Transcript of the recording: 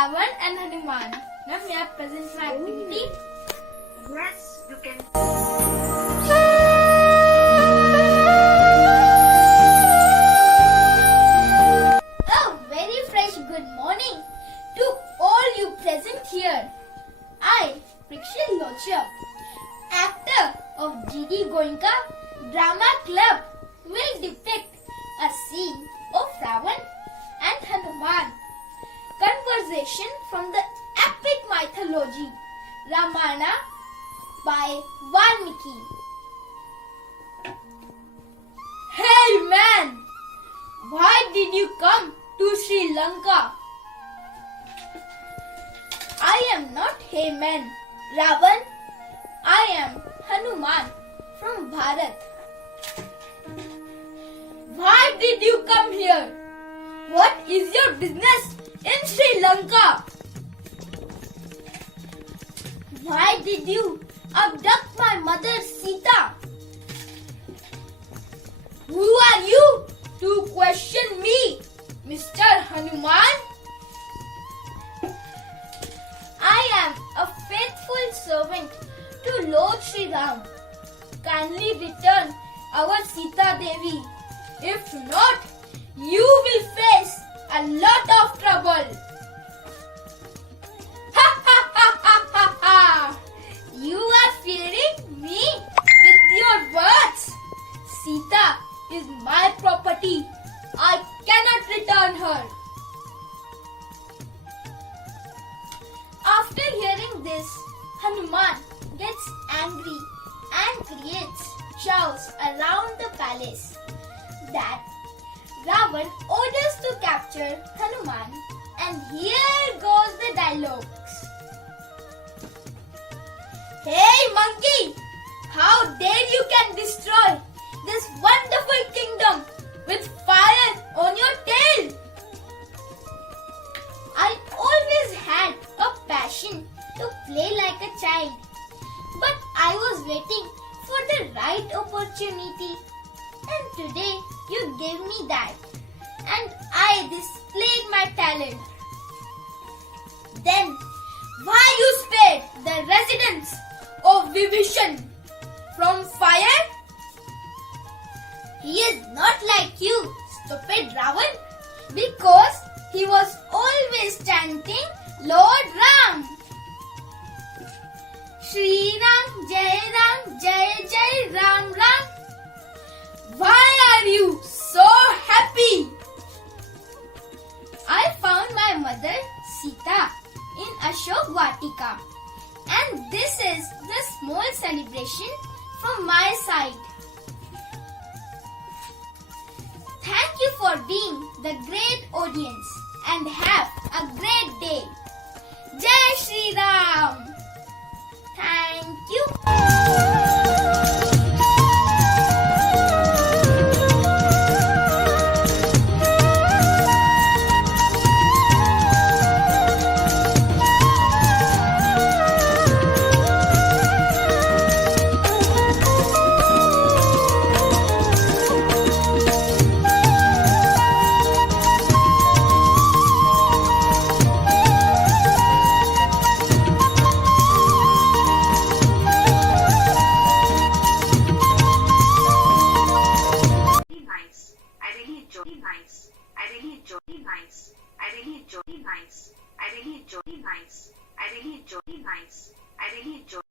Ravan and Hanuman. Ma'am, may I present my activity? Yes, you can. A very fresh good morning to all you present here. I, Prikshit LOHCHAB, actor of GD GOENKA Drama Club, will depict a scene of Ravan and Hanuman. Conversation from the epic mythology Ramayana by Valmiki. Hey man! Why did you come to Sri Lanka? I am not Hey man, Ravan. I am Hanuman from Bharat. Why did you come here? What is your business in Sri Lanka? Why did you abduct my Mother Sita? Who are you to question me, Mr. Hanuman? I am a faithful servant to Lord Sri Ram. Kindly return our Sita Devi. If not, you will face a lot of trouble. Ha ha ha ha ha ha! You are fearing me with your words. Sita is my property. I cannot return her. After hearing this, Hanuman gets angry and creates chaos around the palace. That Ravan orders to capture Hanuman, and here goes the dialogues. Hey monkey! How dare you can destroy this wonderful kingdom with fire on your tail? I always had a passion to play like a child, but I was waiting for the right opportunity, and today you gave me that, and I displayed my talent. Then why you spared the residents of Vibhishan from fire? He is not like you, stupid Ravan, because he was always chanting Lord Ram. Shri Ram, Jai Ram Ram. Why are you so happy? I found my mother Sita in Ashok Vatika, and this is the small celebration from my side. Thank you for being the great audience and have a great day. Jai Shri Ram. Thank you. I really enjoy